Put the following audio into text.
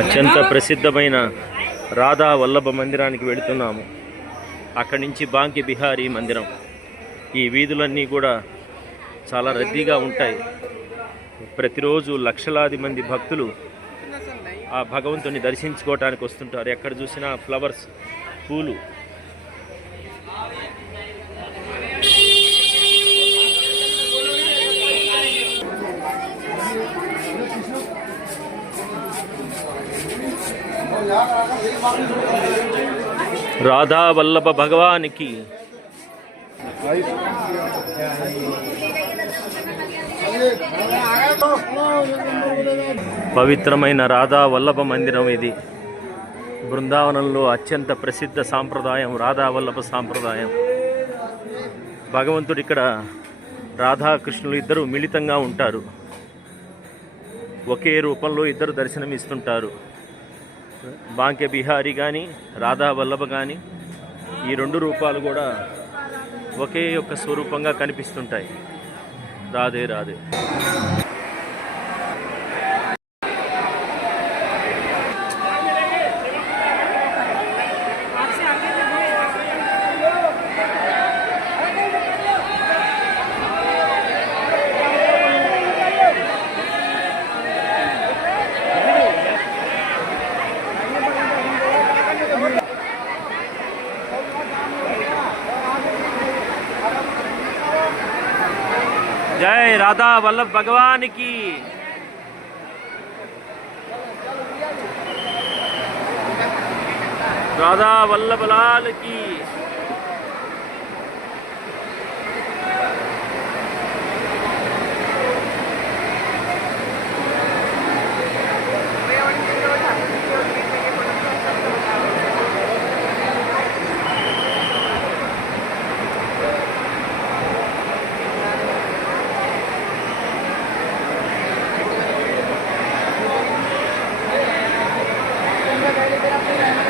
అత్యంత ప్రసిద్ధమైన రాధా వల్లభ మందిరానికి వెళుతున్నాము. అక్కడి నుంచి బాంకే బిహారీ మందిరం. ఈ వీధులన్నీ కూడా చాలా రద్దీగా ఉంటాయి. ప్రతిరోజు లక్షలాది మంది భక్తులు ఆ భగవంతుని దర్శించుకోవటానికి వస్తుంటారు. ఎక్కడ చూసినా ఫ్లవర్స్, పూలు. రాధా వల్లభ భగవానికి పవిత్రమైన రాధా వల్లభ మందిరం ఇది. బృందావనంలో అత్యంత ప్రసిద్ధ సాంప్రదాయం రాధా వల్లభ సాంప్రదాయం. భగవంతుడు ఇక్కడ రాధాకృష్ణులు ఇద్దరు మిళితంగా ఉంటారు. ఒకే రూపంలో ఇద్దరు దర్శనమిస్తుంటారు. బాంకే బిహారీ కానీ రాధా వల్లభ కానీ ఈ రెండు రూపాలు కూడా ఒకే యొక్క స్వరూపంగా కనిపిస్తుంటాయి. రాధే రాధే. जय राधा वल्लभ भगवान की। राधा वल्लभ लाल की। तेरा